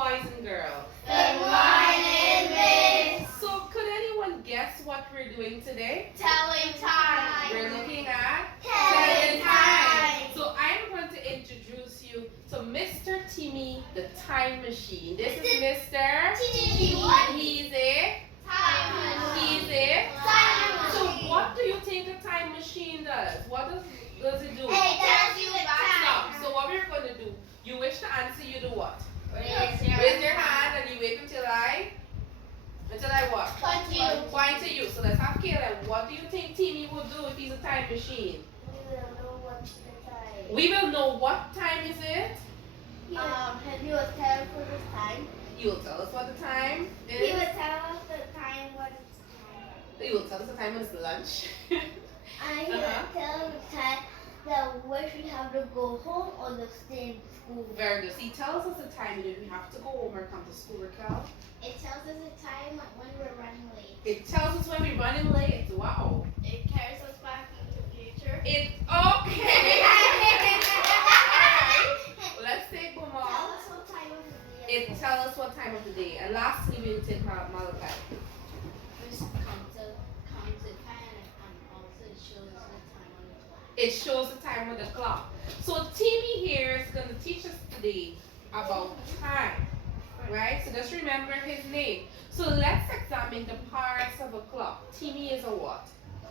boys and girls. Good morning, Miss. So, could anyone guess what we're doing today? Telling time. We're looking at Telling time. So, I'm going to introduce you to Mr. Timmy, the time machine. This is Mr. Timmy. And he's a Time machine. He's a Time So, machine. what do you think a time machine does? What does it do? It tells you Stop. time. So, what we're going to do? You wish to answer, you do what? Raise Raise your hand and you wait until I what? Point to you. So let's have Caleb. What do you think Timmy would do if he's a time machine? We will know what's the time. We will know what time is it. He will tell us the time. You will tell us what the time He is. will tell us the time when it's time. You will tell us the time when it's lunch. And he will tell us the time that which we have to go home or to stay in school. Very good. So he tells us the time that we have to go home or come to school, Raquel. It tells us the time when we're running late. It tells us when we're running late. Wow. It carries us back into the future. It okay. Alright. Let's take Tell Boomer. us what time of the day. It tells us what time of the day. And lastly, we will take Malachi. First comes the time and also it shows the time on the clock. It shows the time on the clock. So Timmy here is going to teach us today about time, right? So just remember his name. So let's examine the parts of a clock. Timmy is a what?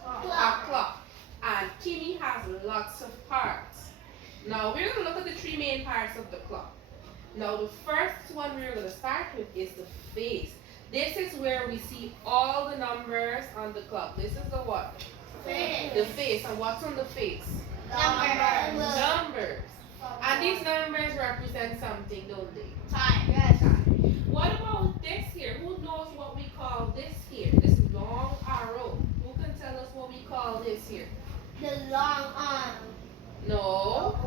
A clock. And Timmy has lots of parts. Now we're going to look at the three main parts of the clock. Now the first one we're going to start with is the face. This is where we see all the numbers on the clock. This is the what? The face. And what's on the face? Numbers. Numbers. And these numbers represent something, don't they? Time. What about this here? Who knows what we call this here? This long arrow. Who can tell us what we call this here? The long arm. No.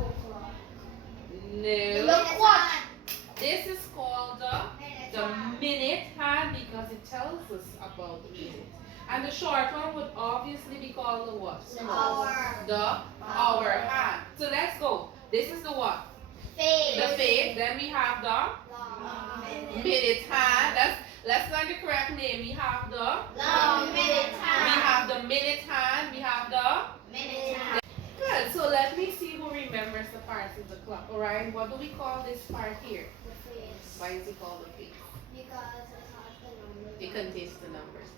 No. Look what? This is called the minute hand because it tells us about the minute. And the short one would obviously be called the what? The hour. The hour hand. So let's go. This is the what? Face. The face. Then we have the Long minute hand. Let's learn the correct name. We have the Long minute we hand. have the minute hand. We have the Minute hand. good. So let me see who remembers the parts of the clock. Alright, what do we call this part here? The face. Why is it called the face? Because it has the numbers. It contains the numbers.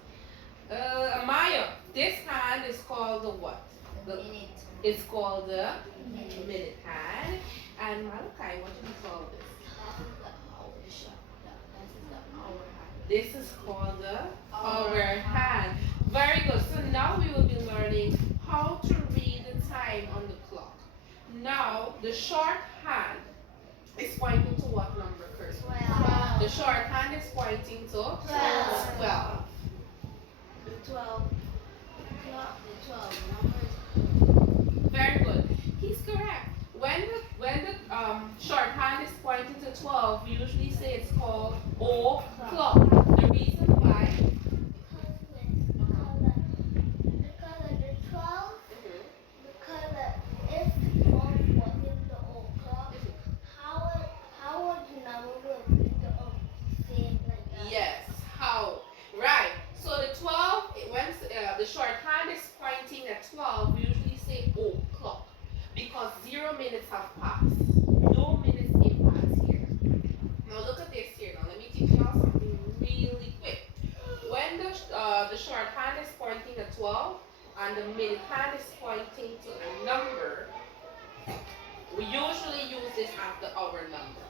Amaya, this hand is called the what? The minute. It's called the Minute. minute hand. And Malachi, what do we call this? That is the hour hand. This is called the hour hand. Very good. So now we will be learning how to read the time on the clock. Now, the short hand is pointing to what number, Kirsty? 12. The short hand is pointing to 12. 12. The 12. The 12 numbers. Very good. He's correct. When the short hand is pointing to 12, we usually say it's called o'clock. The reason why Because the 12, because if 12 wasn't the old clock, how would the number be the same like that? yes, how? Right. So the 12, when the short hand is pointing at 12, we usually say o'clock because 0 minutes have passed. No minutes in pass here. Now look at this here. Now let me teach y'all something really quick. When the short hand is pointing at 12 and the minute hand is pointing to a number, we usually use this as the hour number.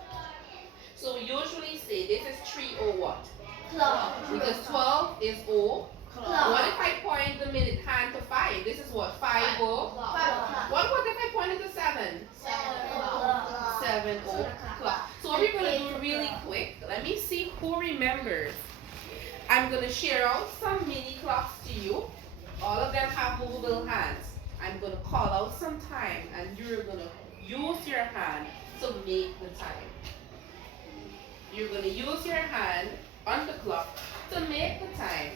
So we usually say this is 3 or what? Clock. Because 12 is O. Clock. What if I point the minute hand to 5? This is what? 5 O. Clock. What if I point it to 7? 7 o'clock. 7 o'clock. So what we're going to do really quick, let me see who remembers. I'm going to share out some mini clocks to you. All of them have movable hands. I'm going to call out some time and you're going to use your hand to make the time. You're going to use your hand on the clock to make the time.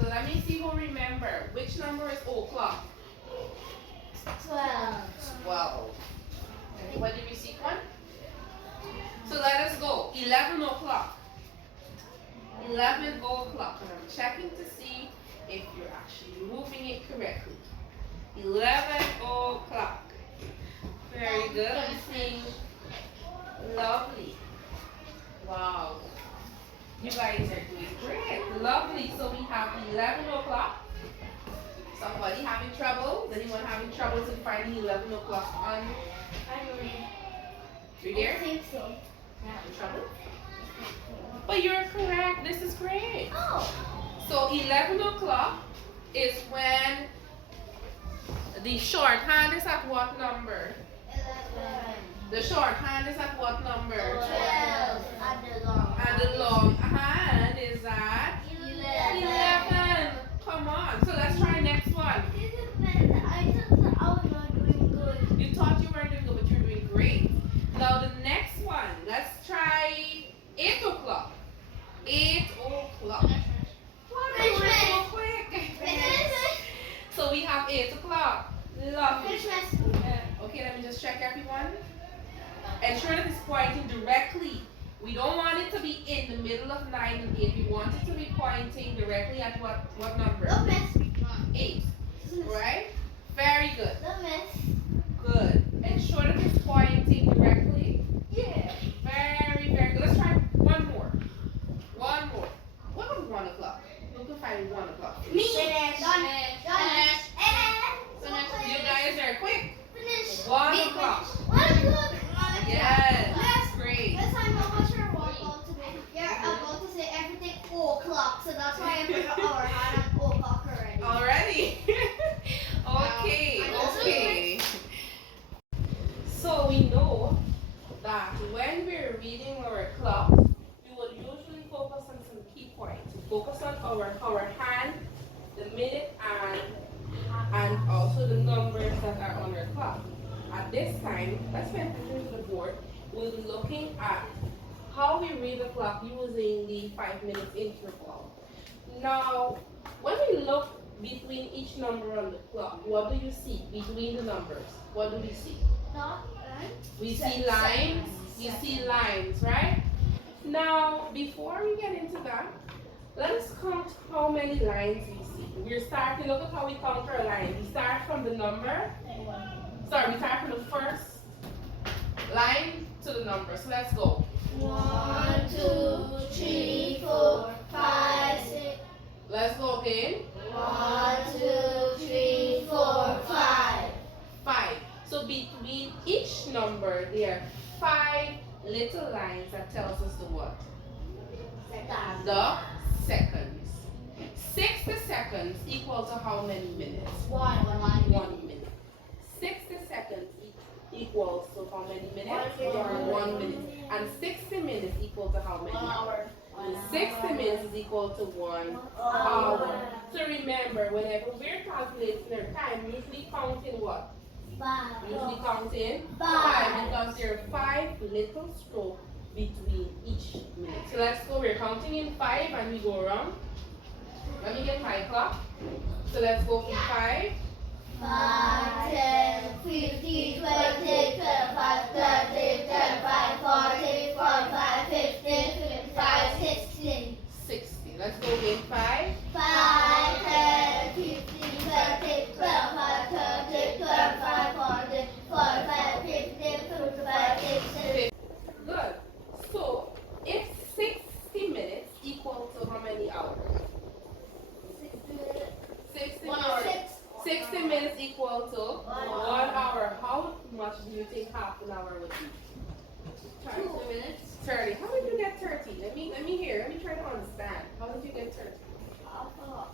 So let me see who remember. Which number is o'clock? 12. 12. Anybody receive one? 11 o'clock. 11 o'clock. And I'm checking to see if you're actually moving it correctly. 11 o'clock. Very good. I'm seeing lovely. Wow. You guys are doing great. Lovely. So we have 11 o'clock. Somebody having trouble? Is anyone having troubles in finding 11 o'clock on? I don't know. You there? I think so. Having trouble? But you're correct. This is great. Oh. So 11 o'clock is when the shorthand is at what number? 11. The shorthand is at what number? 12. And the long hand is at 11. Come on. So let's try next one. I thought I was not doing good. You thought you weren't doing good, but you're doing great. Now the next one. Let's try 8 o'clock. 8 o'clock. What? You were so quick. So we have 8 o'clock. Lovely. Okay, let me just check everyone. Ensure that it's pointing directly. We don't want it to be in the middle of 9 and 8. We want it to be pointing directly at what number? 8. Right? Very good. Good. Ensure that it's pointing directly. Yeah. Very, very good. Let's try one more. One more. What about 1 o'clock? Who can find 1 o'clock? Me. You guys are quick. Finish. 1 o'clock. 1 o'clock. Yes. Great. Let's find out what you're about to do. You're about to say everything 4 o'clock, so that's why I put our hand at 4 o'clock already. Already? Okay. So we know that when we're reading our clock, we will usually focus on some key points. We focus on our hand, the minute, and also the numbers that are on our clock. At this time, let's pay attention to the board. We'll be looking at how we read the clock using the 5 minutes interval. Now, when we look between each number on the clock, what do you see between the numbers? What do we see? We see lines. We see lines, right? Now, before we get into that, let us count how many lines we see. We're starting, look at how we count our lines. We start from the number. We start from the first line to the number. So let's go. 1, 2, 3, 4, 5, 6. Let's go again. 1, 2, 3, 4, 5. 5. So between each number, there are 5 little lines that tells us the what? The seconds. 60 seconds equal to how many minutes? 1 minute. 60 seconds equals to how many minutes? 1 minute. And 60 minutes equal to how many? 1 hour. 60 minutes is equal to 1 hour. So remember, whenever we're calculating our time, usually count in what? 5. Usually count in 5 5. because there are 5 little strokes between each minute. So let's go. We're counting in 5 and we go around. Let me get my clock. So let's go from 5. 5, 10, 15, 20, 25, 30, 35, 40, 45, 50, 55, 60. 60. Let's go again. 5. 5, 10, 15, 20, 25, 30, 35, 40, 45, 50, 55, 60. Good. So if 60 minutes equal to how many hours? 60 1 minutes. hour. 60 minutes equal to 1 hour. How much do you think half an hour would be? 2 minutes. 30. How did you get 30? Let me hear. Let me try to understand. How did you get 30? Half of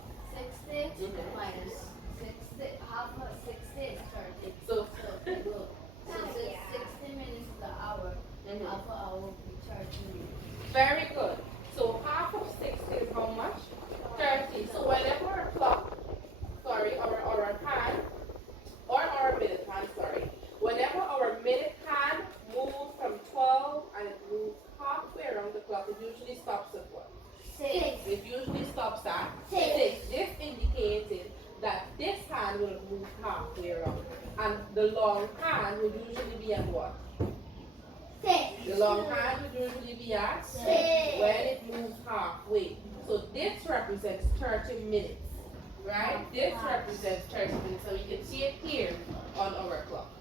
60 minus 60. Half of 60 is 30. So, So 60 minutes is the hour. mhm. Half an hour would be 30 minutes. Very good. So half of 60 is how much? 30. So whenever our clock, our hand, or our minute hand, whenever our minute hand moves from 12 and it moves halfway around the clock, it usually stops at what? 6. It usually stops at 6. 6. This indicated that this hand will move halfway around. And the long hand would usually be at what? 6. The long hand would usually be at 6. when it moves halfway. So this represents 30 minutes. Right? This represents 30 minutes. So we can see it here on our clock.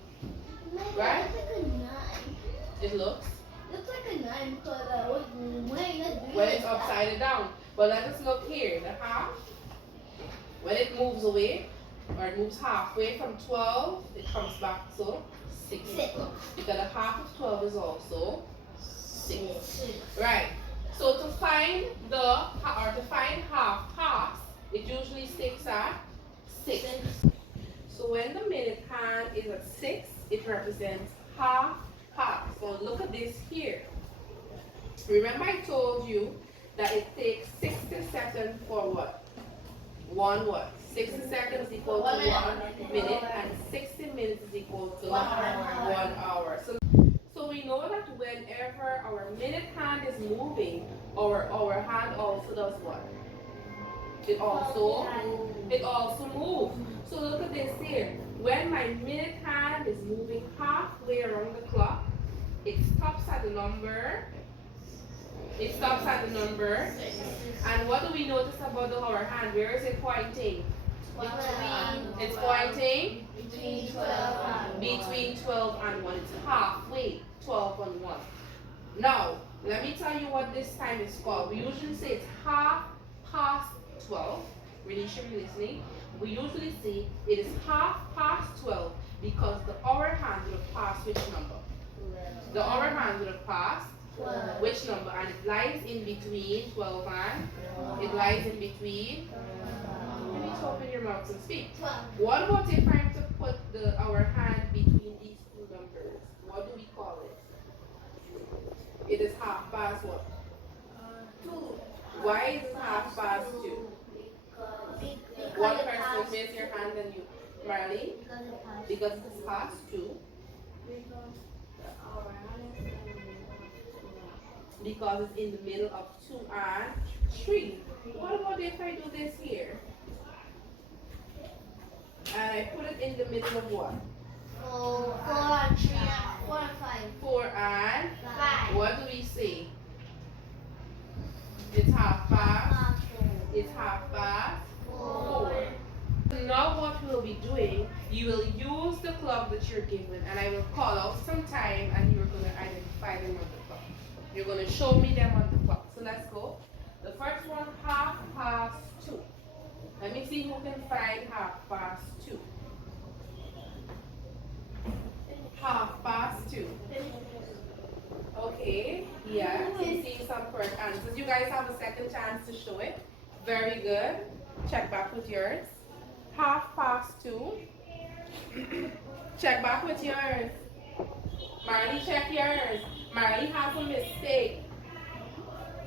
Right? It looks like a 9. It looks Looks like a 9 because when it's upside down. But let us look here. The half, when it moves away, or it moves halfway from 12, it comes back to 6 o'clock. Because the half of 12 is also 6. Right. So to find half past, it usually sticks at 6. So when the minute hand is at 6, it represents half past. So look at this here. Remember I told you that it takes 60 seconds for what? One what? 60 seconds equal to 1 minute, and 60 minutes is equal to 1 hour. So we know that whenever our minute hand is moving, our hand also does what? It also moves. So look at this here. When my minute hand is moving halfway around the clock, it stops at the number. And what do we notice about our hand? Where is it pointing? It's pointing between 12 between 12 and 1. It's halfway, 12 and 1. Now, let me tell you what this time is called. We usually say it's half past 12. Really should be listening. We usually say it is half past 12 because the hour hand would have passed which number? The hour hand would have passed which number? And it lies in between 12 and it lies in between. Let me open your mouth and speak. What about if I'm to put our hand between these two numbers? What do we call it? It is half past what? 2. Why is it half past 2? One person raise your hand and you. Marley? Because it is past 2. Because it's in the middle of 2 and 3. What about if I do this here? And I put it in the middle of what? 4 and 3 and 4 and 5. 4 and 5. what do we say? It's half past. It's half past 4. Now what we'll be doing, you will use the clock that you're given, and I will call out some time and you're going to identify them on the clock. You're going to show me them on the clock. So let's go. The first one, half past 2. Let me see who can find half past 2. Half past 2. Okay, yeah, I'm seeing some correct answers. You guys have a second chance to show it. Very good. Check back with yours. Half past 2. Check back with yours. Marley, check yours. Marley has a mistake.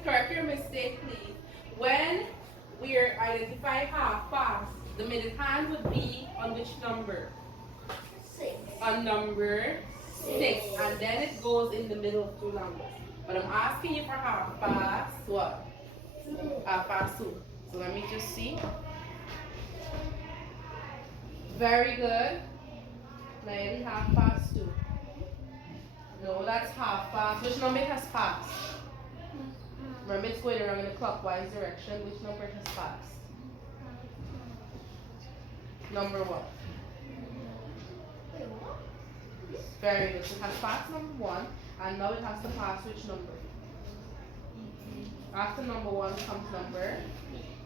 Correct your mistake, please. When we're identifying half past, the minute hand would be on which number? 6. On number 6. And then it goes in the middle of 2 numbers. But I'm asking you for half past what? Half past 2. So let me just see. Very good. Maybe half past 2. No, that's half past. Which number it has passed? Remember, it's going around in a clockwise direction. Which number it has passed? Number what? Very good. So it has passed number 1, and now it has to pass which number? After number 1 comes number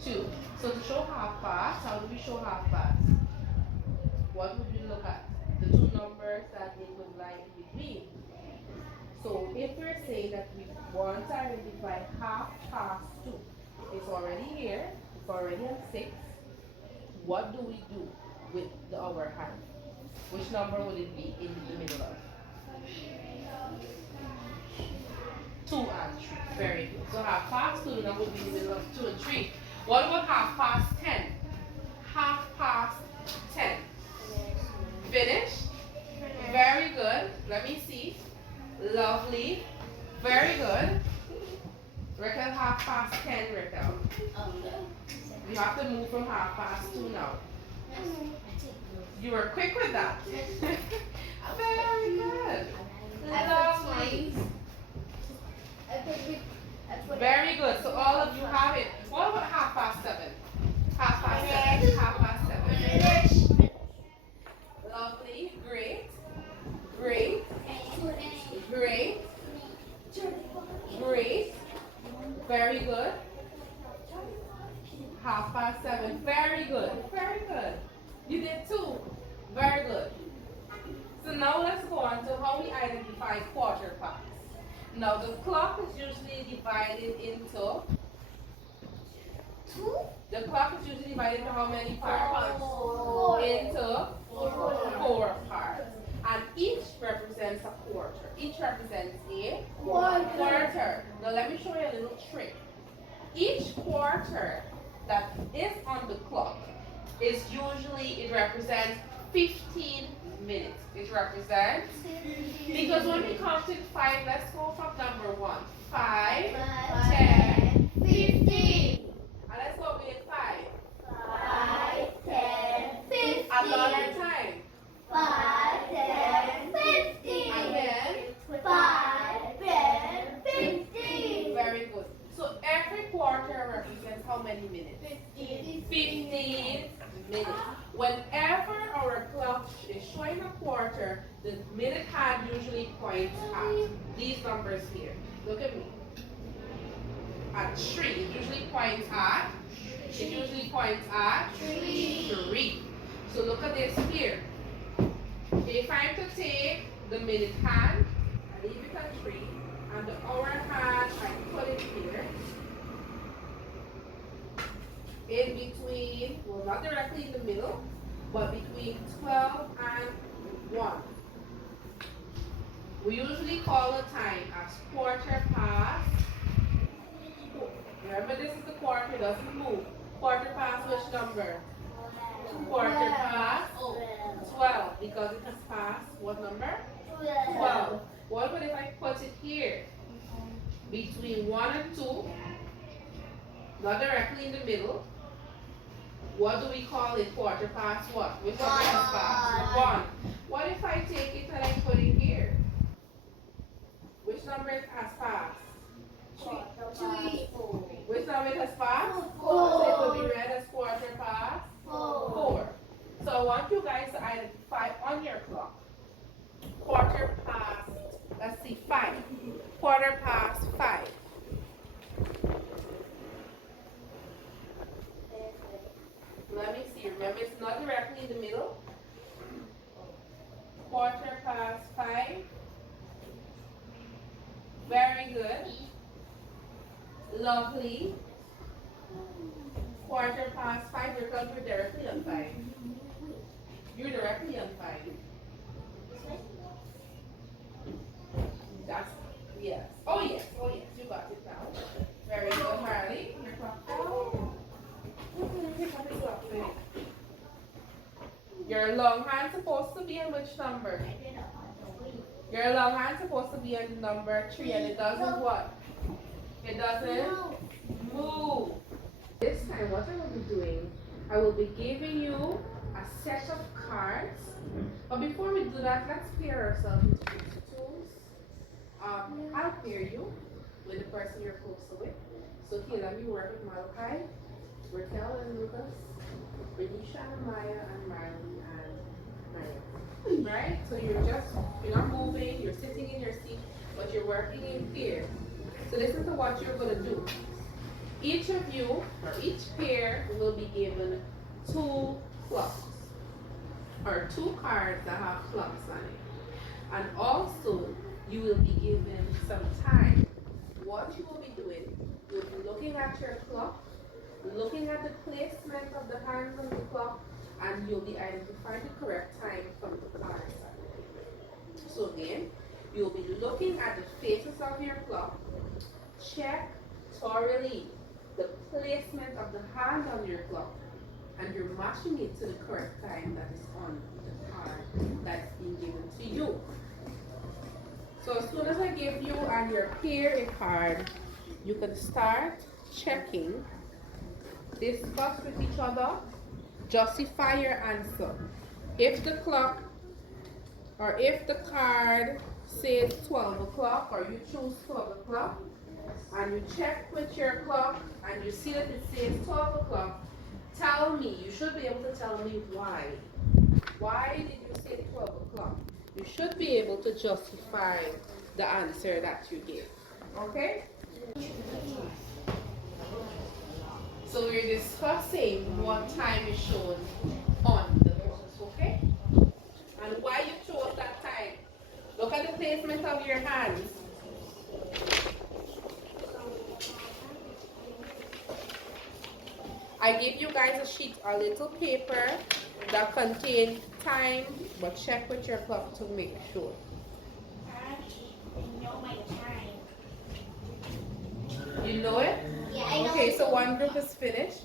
2. So to show half past, how do we show half past? What would we look at? The 2 numbers that it would lie in between. So if we're saying that we want to identify half past 2, it's already here, it's already on 6. What do we do with the hour hand? Which number would it be in the middle of? 2 and 3. Very good. So half past 2 now would be in the middle of 2 and 3. What about half past 10? Half past 10. Finished? Very good. Let me see. Lovely. Very good. Raquel, half past 10, Raquel. You have to move from half past 2 now. You were quick with that. Very good. Lovely. Great. Great. Very good. 7:30. Very good. Very good. You did 2. Very good. So now let's go on to how we identify quarter past. Now the clock is usually divided into the clock is usually divided into how many parts? Into 4 parts. And each represents a quarter. Each represents a quarter. Now let me show you a little trick. Each quarter that is on the clock is usually, it represents 15 minutes. It represents, because when we counted 5, let's go from number 1. 5, 10, 15. And let's go with 5. 5, 10, 15. Another time. 5, 10, 15. Again. 5, 10, 15. Very good. So every quarter represents how many minutes? 15 minutes. Whenever our clock is showing a quarter, the minute hand usually points at these numbers here. Look at me. At 3. It usually points at 3. So look at this here. If I'm to take the minute hand, I leave it at 3, and the hour hand, I put it here. In between, well, not directly in the middle, but between 12 and 1. We usually call the time as quarter past. Remember, this is the quarter, it doesn't move. Quarter past which number? Quarter past 12, because it has passed what number? 12. What about if I put it here? Between 1 and 2, not directly in the middle. What do we call it? Quarter past what? Which number has passed? 1. What if I take it and I put it here? Which number has passed? 3. Which number has passed? 4. So it will be read as quarter past 4. So I want you guys to identify on your clock. Quarter past, let's see, 5. Quarter past 5. Let me see. Remember, it's not directly in the middle. Quarter past 5. Very good. Lovely. Quarter past 5, because you're directly on 5. You're directly on 5. That's, yes. Oh yes, you got it now. Very good, Harley. Your clock now. Your long hand supposed to be in which number? Your long hand supposed to be in number 3, and it doesn't what? It doesn't move. This time what I will be doing, I will be giving you a set of cards. But before we do that, let's pair ourselves into these tools. I'll pair you with the person you're closer with. So here, let me work with Malachi, Raquel and Lucas, Renisha and Maya and Marley and Maya. Right? So you're not moving, you're sitting in your seat, but you're working in pairs. So listen to what you're going to do. Each of you, or each pair, will be given 2 clocks, or 2 cards that have clocks on it. And also, you will be given some time. What you will be doing, you'll be looking at your clock, looking at the placement of the hands on the clock, and you'll be identifying the correct time from the cards. So again, you'll be looking at the faces of your clock. Check thoroughly the placement of the hand on your clock, and you're matching it to the correct time that is on the card that's being given to you. So as soon as I give you and your pair a card, you can start checking, discuss with each other, justify your answer. If the clock, or if the card says 12 o'clock, or you choose 12 o'clock, and you check with your clock, and you see that it says 12 o'clock, tell me, you should be able to tell me why. Why did you say 12 o'clock? You should be able to justify the answer that you gave. Okay? So we're discussing what time is shown on the clock. Okay? And why you chose that time. Look at the placement of your hands. I give you guys a sheet, a little paper that contains time, but check with your clock to make sure. I know my time. You know it? Yeah, I know. Okay, so one group is finished.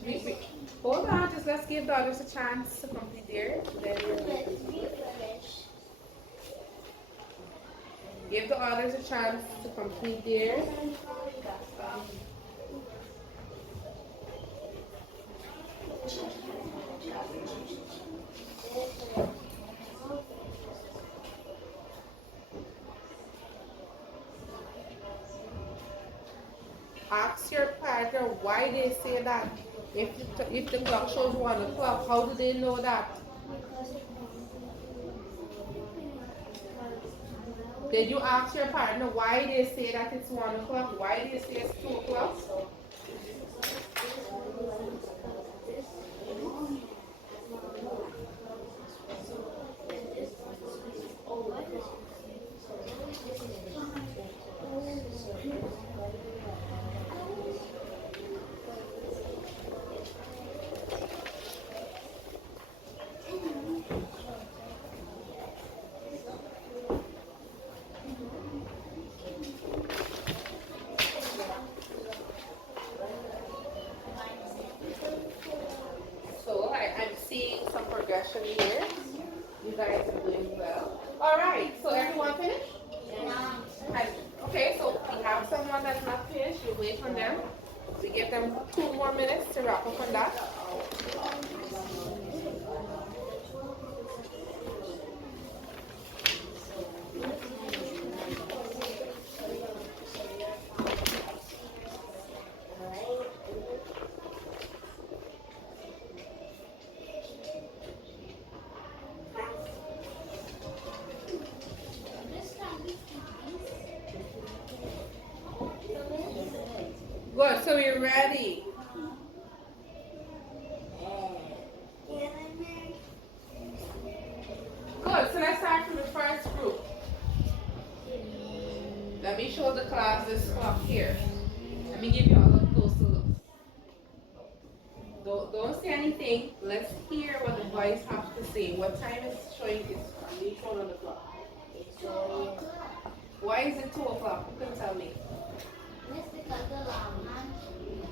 Hold on, just let's give the others a chance to complete theirs. Then Let's be finished. give the others a chance to complete theirs. Ask your partner why they say that. If the clock shows 1 o'clock, how do they know that? Did you ask your partner why they say that it's 1 o'clock? Why they say it's 2 o'clock? So I'm seeing some progression here. You guys are doing well. All right, so everyone finished? Okay, so we have someone that's not finished. You wait on them. We give them 2 more minutes to wrap up on that. Good, so we're ready. Good, so let's start from the first group. Let me show the class this clock here. Let me give you all a closer look. Don't say anything. Let's hear what the boys have to say. What time is showing this shown on the clock? Why is it 2 o'clock? You can tell me. It's because the long hand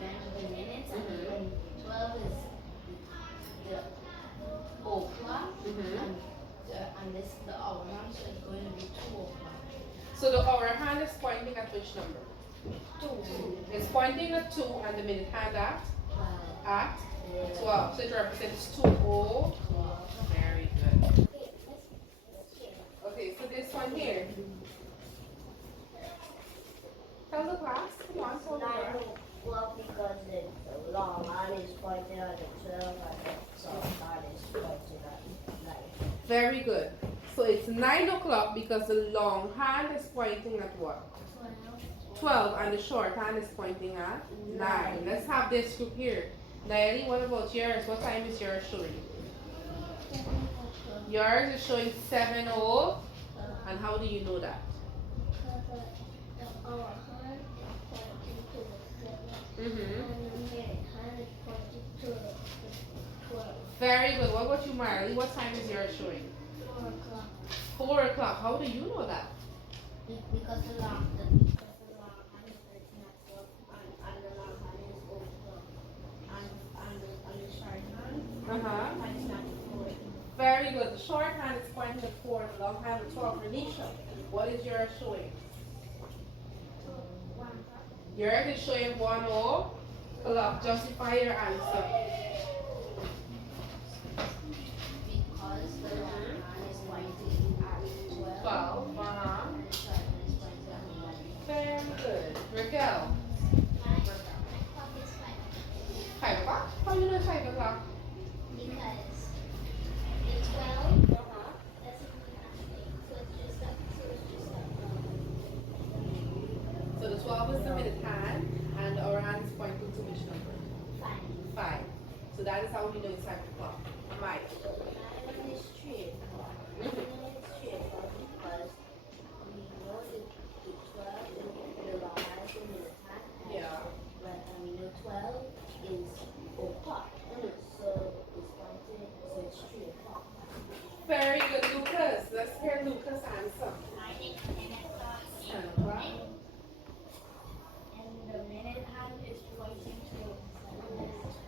measures the minutes and when 12 is the o'clock and this the hour hand, so it's going to be 2 o'clock. So the hour hand is pointing at which number? 2. It's pointing at 2 and the minute hand at? 12. At 12. So it represents 2:00. Very good. Okay, so this one here. Tell the class. Come on, tell the class. Well, because the long hand is pointing at the 12 and the short hand is pointing at 9. Very good. So it's 9 o'clock because the long hand is pointing at what? 12 and the short hand is pointing at 9. Let's have this group here. Naeli, what about yours? What time is yours showing? Yours is showing 7:00. And how do you know that? Because the hour hand is pointing to the 7 Mm-hmm. and the minute hand is pointing to the 12. Very good. What about you, Marley? What time is yours showing? 4 o'clock. 4 o'clock. How do you know that? Because the long hand is pointing at 12 and the long hand is over and the short hand Uh-huh. pointing at 4. Very good. The short hand is pointing at 4 and the long hand at 12. Renisha, what is yours showing? Yours is showing 1 o'clock. Justify your answer. Because the long hand is pointing at 12. 12. Uh-huh. And the short hand is pointing at 1. Very good. Raquel. My clock is 5. 5 o'clock? How do you know it's 5 o'clock? Because the 12 Uh-huh. doesn't mean nothing. So it's just like 12 is the minute hand, and our hand is pointing to which number? 5. So that is how we know it's time to clock. Mike. Mine is straight. Mine is straight because we know the 12 is the last minute hand. Yeah. But we know 12 is o'clock. So it's pointing, so it's 3 o'clock. Very good, Lucas. Let's hear Lucas' answer. Mine is 10 o'clock. 10 o'clock. And the minute hand is pointing to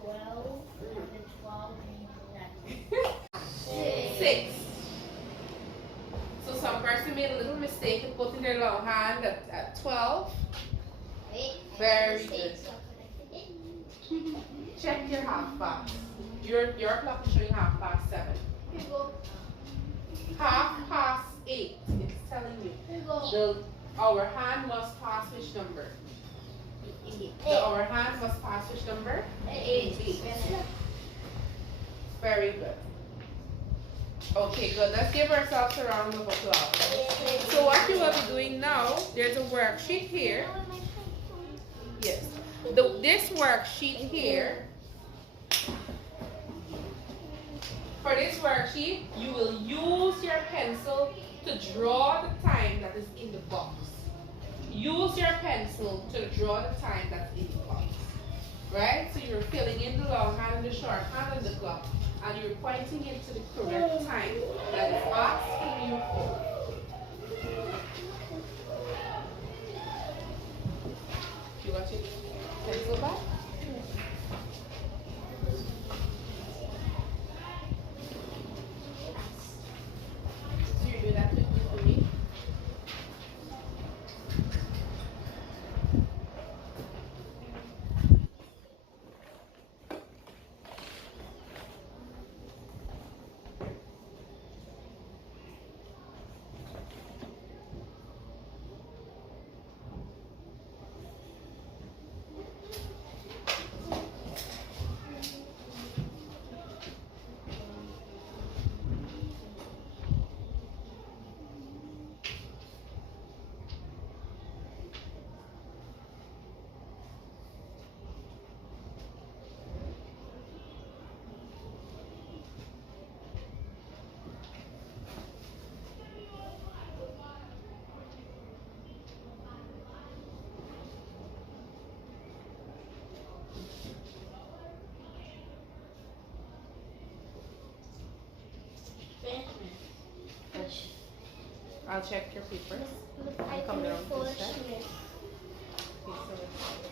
12. And the 12 means nothing. 6. So some person made a little mistake in putting their long hand at 12. Wait. Very good. Check your half past. Your clock is showing 7:30. Here you go. 8:30. It's telling you. Here you go. Our hand must pass which number? Our hand must pass which number? 8. Very good. Okay, good. Let's give ourselves a round of applause. So what you will be doing now, there's a worksheet here. Yes. This worksheet here, for this worksheet, you will use your pencil to draw the time that is in the box. Use your pencil to draw the time that's in the box. Right? So you're filling in the long hand and the short hand on the clock, and you're pointing it to the correct time that is asking you for. You got your pencil back? So you do that for me? I'll check your papers. Come down to this side. Okay,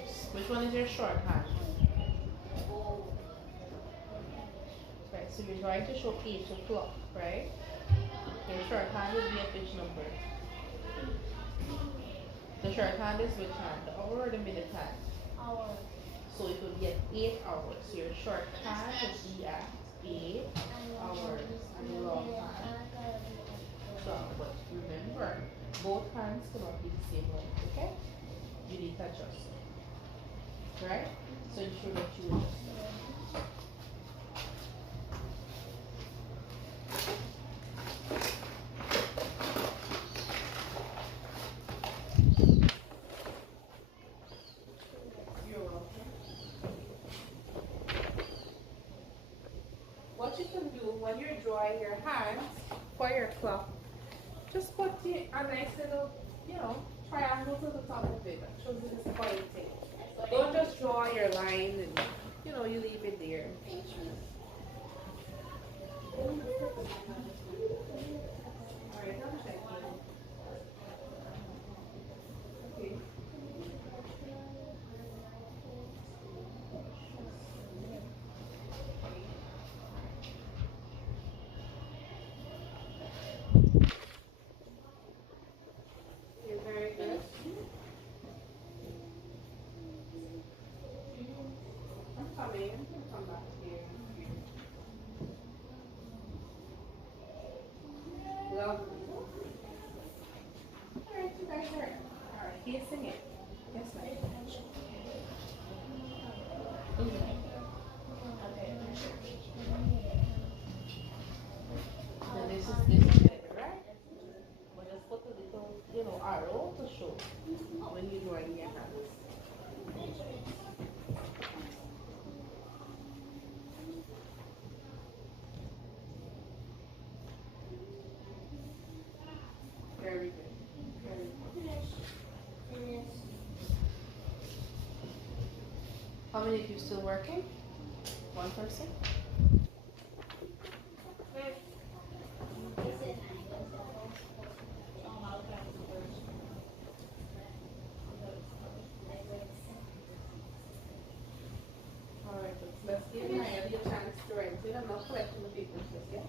so which one is your short hand? Right, so you're trying to show 8 o'clock, right? Your short hand would be at which number? The short hand is which hand? The hour or the minute hand? Hour. So it would be at 8 hours. So your short hand would be at 8 hours and the long hand. So, but remember, both hands cannot be the same length, okay? You need to adjust. Right? So ensure that you adjust. You're welcome. What you can do when you're drawing your hands for your clock, just put a nice little, triangle to the top of it that shows you this pointing. Don't just draw your line and, you leave it there. Alright, I'm checking. Okay. You're very good. I'm coming. I'll come back here. Lovely. Alright, you guys are. Alright, facing it. Yes, ma'am. Now this is it, right? But just put a little, arrow to show when you're drawing your hand. How many of you still working? One person? Alright, let's give Naya a chance to write it. I'm not collecting the papers just yet.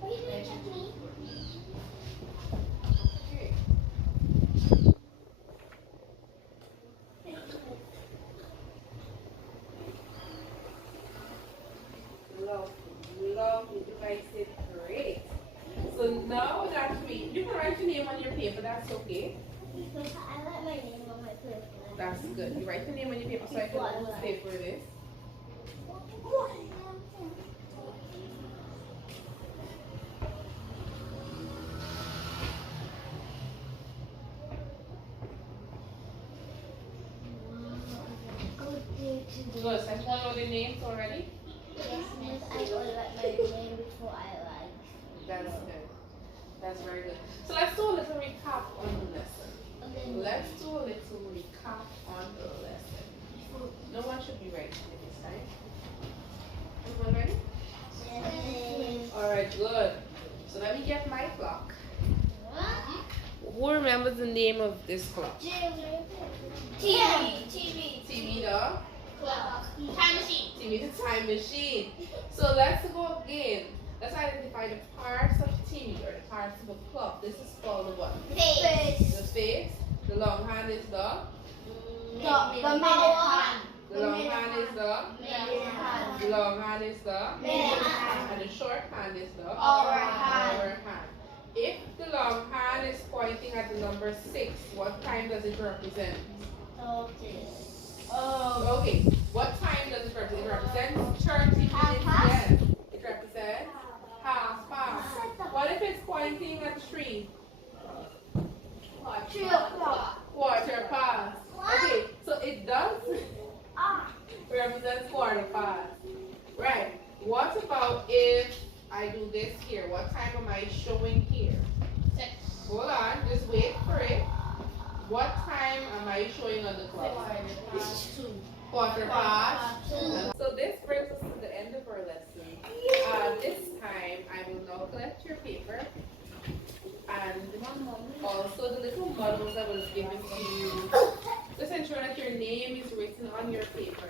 What are you doing, Jackie? Okay. Love, you guys did great. So now that you can write your name on your paper, that's okay. I write my name on my paper. That's good. You write your name on your paper so I can know whose paper it is. Good. So everyone know their names already? Yes, miss. I will write my name before I write. That's good. That's very good. So let's do a little recap on the lesson. Okay. Let's do a little recap on the lesson. No one should be writing at this time. Everyone ready? Yes. Alright, good. So let me get my clock. What? Who remembers the name of this clock? TV. TV the Clock. Time machine. TV the time machine. So let's go again. Let's identify the parts of TV or the parts of a clock. This is called the what? Face. The face. The long hand is the. The minute hand. The long hand is the. Minute hand. The long hand is the. Minute hand. And the short hand is the. Hour hand. Hour hand. If the long hand is pointing at the number 6, what time does it represent? Okay. What time does it represent? It represents 30 minutes. Half Yes. It represents half past. What if it's pointing at 3? 3 o'clock. Quarter past. Okay. So it does Ah. represent quarter past. Right. What about if I do this here? What time am I showing here? 6. Hold on. Just wait for it. What time am I showing on the clock? Quarter past. So this brings us to the end of our lesson. This time I will now collect your paper and also the little models I was given to you. Just ensure that your name is written on your paper.